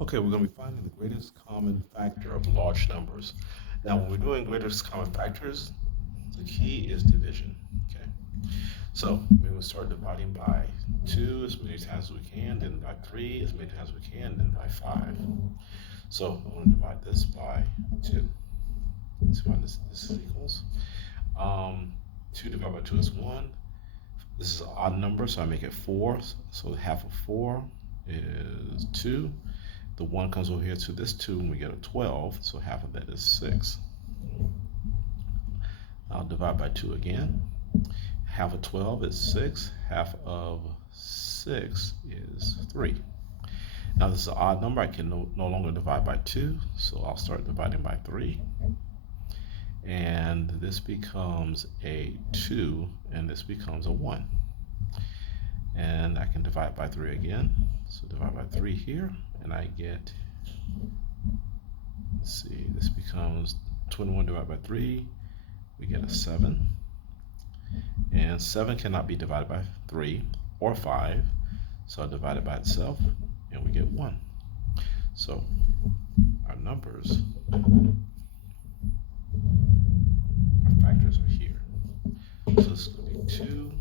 Okay, we're going to be finding the greatest common factor of large numbers. Now, when we're doing greatest common factors, the key is division. Okay, so we're going to start dividing by 2 as many times as we can, then by 3 as many times as we can, then by 5. So I'm going to divide this by 2. Let's find this is equals. 2 divided by 2 is 1. This is an odd number, so I make it 4. So half of 4 is 2. The 1 comes over here to this 2 and we get a 12, so half of that is 6. I'll divide by 2 again. Half of 12 is 6. Half of 6 is 3. Now this is an odd number. I can no longer divide by 2, so I'll start dividing by 3. And this becomes a 2, and this becomes a 1. And I can divide by 3 again. So divide by 3 here, and I get, let's see, this becomes 21 divided by 3. We get a 7. And 7 cannot be divided by 3 or 5. So I'll divide it by itself, and we get 1. So our numbers, our factors are here. So this is going to be 2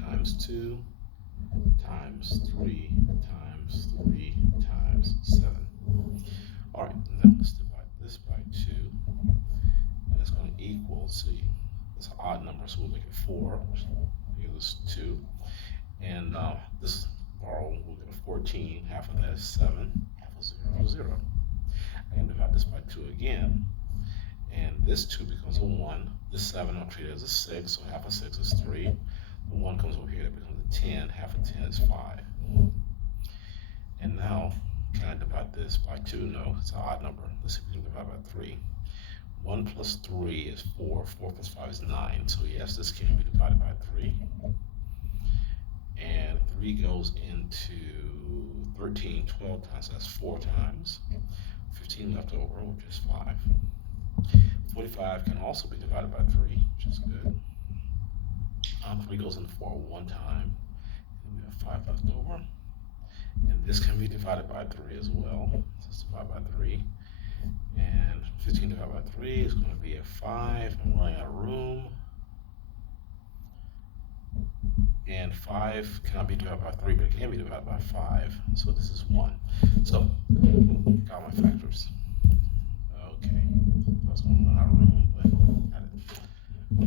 times 2 times 3 times 3 times 7. All right, now let's divide this by 2. And it's going to equal, see, it's an odd number, so we'll make it 4, which gives us 2. And this borrow, we'll get a 14. Half of that is 7. Half of 0 is 0. I can divide this by 2 again. And this 2 becomes a 1. This 7 I'll treat it as a 6, so half of 6 is 3. The 1 comes over here, that becomes a 10. Half of 10 is 5. And now, can I divide this by 2? No, it's an odd number. Let's see if we can divide by 3. 1 plus 3 is 4. 4 plus 5 is 9. So yes, this can be divided by 3. And 3 goes into 13 12 times, that's 4 times. 15 left over, which is 5. 45 can also be divided by 3, which is good. 3 goes into 4 one time, and we have 5 left over. And this can be divided by 3 as well. So let's divide by 3. And 15 divided by 3 is going to be a 5. I'm running out of room. And 5 cannot be divided by 3, but it can be divided by 5. So this is 1. So, got my factors. Okay. I was going to run out of room, but got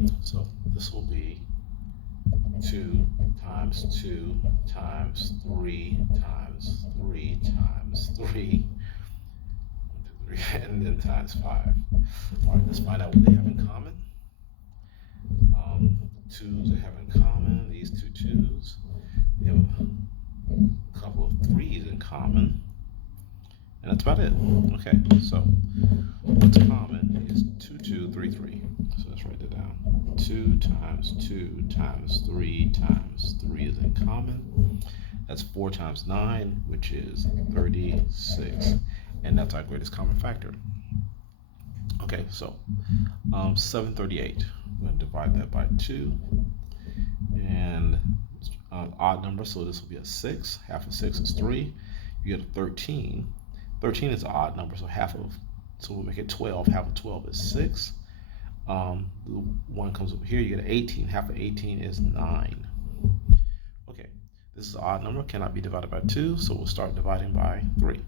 it. So this will be 2 times 2 times 3 times 3 times 3, and then times 5. All right, let's find out what they have in common. 2's they have in common, these 2 2's. They have a couple of 3's in common. And that's about it. Okay, so what's common is 2 2 3 3. So let's write that down. 2 times 2 times 3 times 3 is in common. That's 4 times 9, which is 36. And that's our greatest common factor. Okay, so 738. I'm going to divide that by 2. And odd number, so this will be a 6. Half of 6 is 3. You get a 13. 13 is an odd number, so we'll make it 12. Half of 12 is 6. The 1 comes over here, you get an 18. Half of 18 is 9. Okay, this is an odd number, cannot be divided by 2, so we'll start dividing by 3.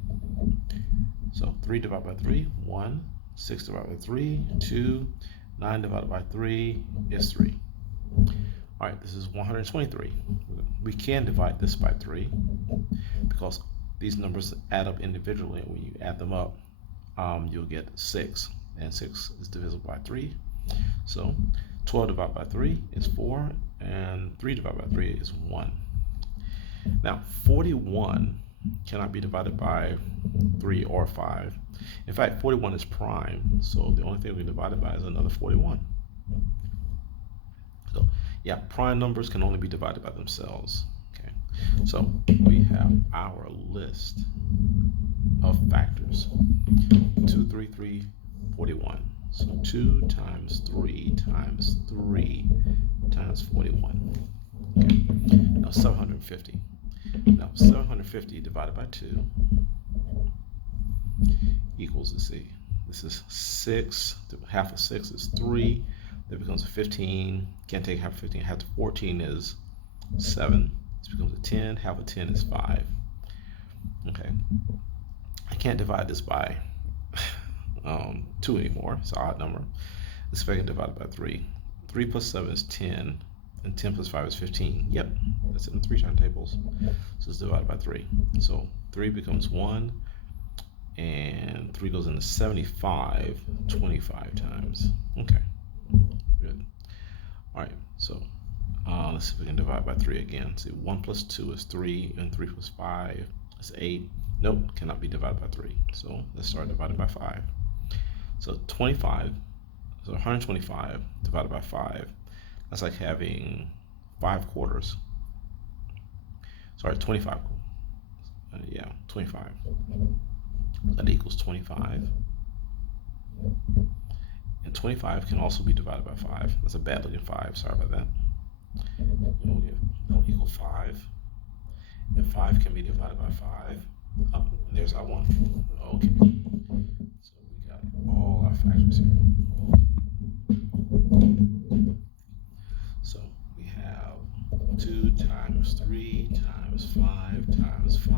So 3 divided by 3, 1. 6 divided by 3, 2. 9 divided by 3 is 3. All right, this is 123. We can divide this by 3 because these numbers add up individually, and when you add them up, you'll get 6, and 6 is divisible by 3. So 12 divided by 3 is 4, and 3 divided by 3 is 1. Now 41 cannot be divided by 3 or 5. In fact, 41 is prime, so the only thing we divide it by is another 41. So yeah, prime numbers can only be divided by themselves. Okay, so we have our list of factors. 2 3 3 41. So 2 times 3 times 3 times 41. Okay, now 750. Now 750 divided by 2 equals, let's see, this is 6, half of 6 is 3, that becomes a 15, can't take half of 15, half of 14 is 7, this becomes a 10, half of 10 is 5. Okay, I can't divide this by 2 anymore, it's an odd number. Let's see if I can divide it by 3. 3 plus 7 is 10, and 10 plus 5 is 15. Yep, that's in 3 timetables. So it's divided by 3. So 3 becomes 1, and 3 goes into 75 25 times. Okay, good. All right, so let's see if we can divide by 3 again. See, 1 plus 2 is 3, and 3 plus 5 is 8. Nope, cannot be divided by 3. So let's start dividing by 5. So 25, so 125 divided by 5, that's like having 5 quarters. Sorry, 25. Yeah, 25. That equals 25. And 25 can also be divided by 5. That's a bad looking 5, sorry about that. That'll equal 5. And 5 can be divided by 5. Oh, there's our 1. Okay. So we got all our factors here. So we have 2 times 3 times 5 times 5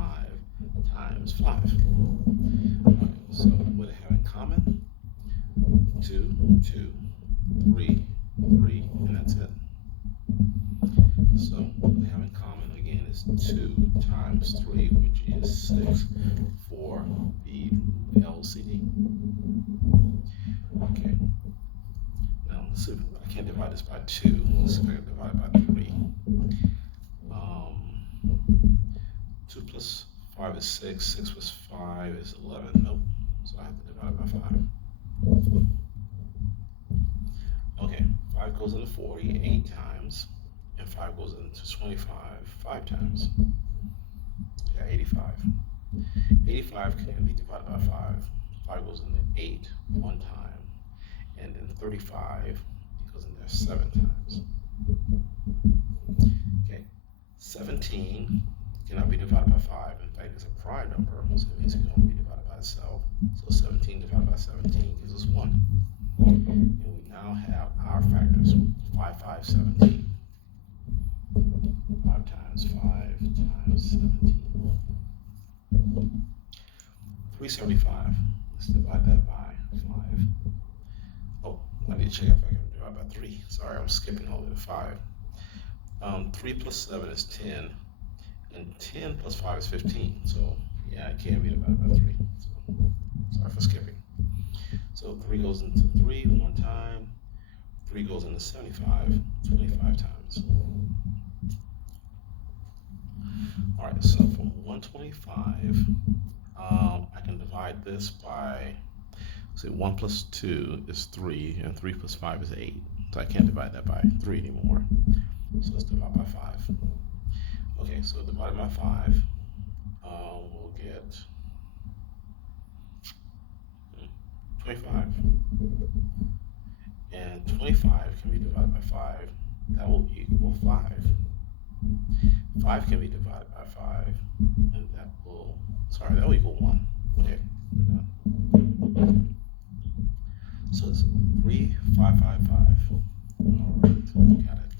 times 5. Right, so what do they have in common? 2, 2, 3, 3, and that's it. So what they have in common again is 2 times 3, which is 6 for the LCD. Okay. Now let's see if I can't divide this by 2. Let's see if I can divide it by 3. 2 plus 5 is 6. 6 plus 5 is 11. Nope. So I have to divide it by 5. Okay. 5 goes into 40 8 times. And 5 goes into 25 5 times. Yeah, 85. 85 can be divided by 5. 5 goes into 8 1 time. And then 35 goes in there 7 times. Okay. 17 cannot be divided by 5. In fact, it's a prime number, so it means it can only be divided by itself. So 17 divided by 17 gives us 1. And we now have our factors. 5, 5, 17. 5 times 5 times 17. 375. Let's divide that by 5. Oh, I need to check if I can divide by 3. Sorry, I'm skipping all the way to 5. 3 plus 7 is 10. And 10 plus 5 is 15. So, yeah, it can't be divided by 3. So, sorry for skipping. So, 3 goes into 3 1 time. 3 goes into 75 25 times. All right, so from 125, I can divide this by, say, 1 plus 2 is 3, and 3 plus 5 is 8. So I can't divide that by 3 anymore. So let's divide by 5. Okay, so divided by 5, we'll get 25. And 25 can be divided by 5. That will equal 5. 5 can be divided by 5, and that will equal 1. Okay, we're done. So it's 3, 5, 5, 5. All right, got it.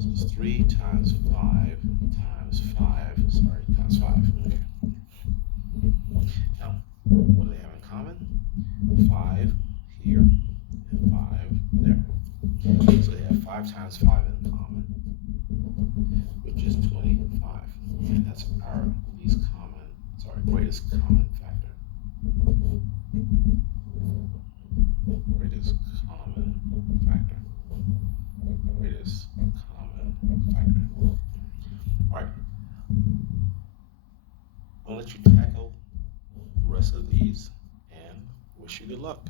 So it's 3 times 5 times 5, times 5. Okay. Now, what do they have in common? 5 here and 5 there. So they have 5 times 5 in common, which is 25. And that's our greatest common factor. Greatest common factor. Greatest common factor. All right. I'll let you tackle the rest of these and wish you good luck.